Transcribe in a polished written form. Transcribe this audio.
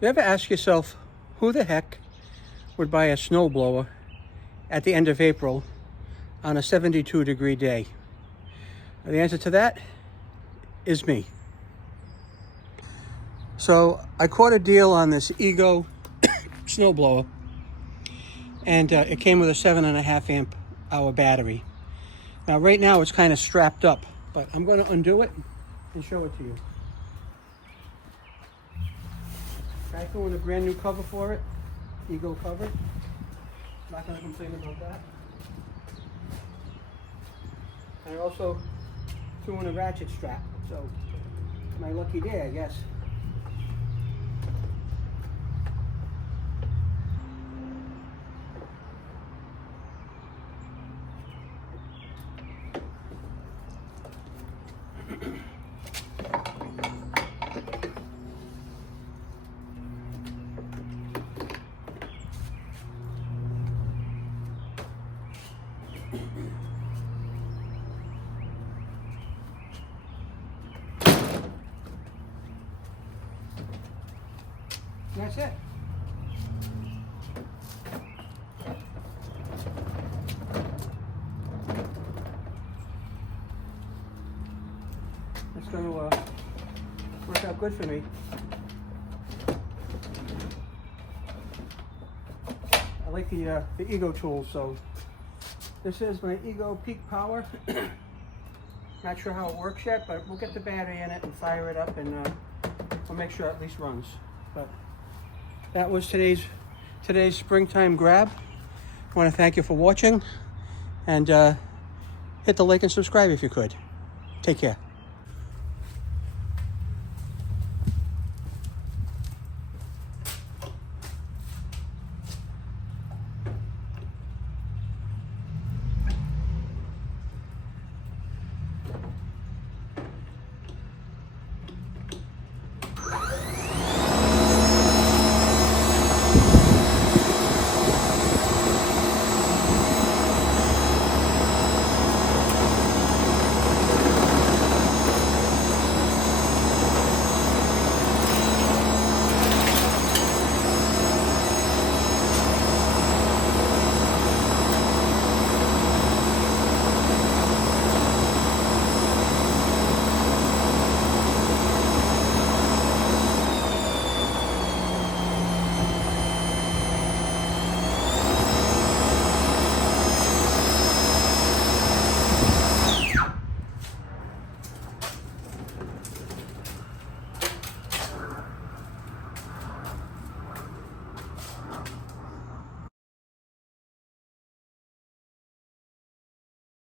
You ever ask yourself, who the heck would buy a snowblower at the end of April on a 72-degree day? The answer to that is me. So I caught a deal on this Ego snowblower, and it came with a 7.5 amp hour battery. Now right now it's kind of strapped up, but I'm going to undo it and show it to you. I threw in a brand new cover for it, Ego cover. Not going to complain about that. And I also threw in a ratchet strap, so my lucky day, I guess. That's it. It's going to work out good for me. I like the Ego tool, so this is my Ego Peak Power. Not sure how it works yet, but we'll get the battery in it and fire it up, and we'll make sure it at least runs. But that was today's springtime grab. I want to thank you for watching, and hit the like and subscribe if you could. Take care.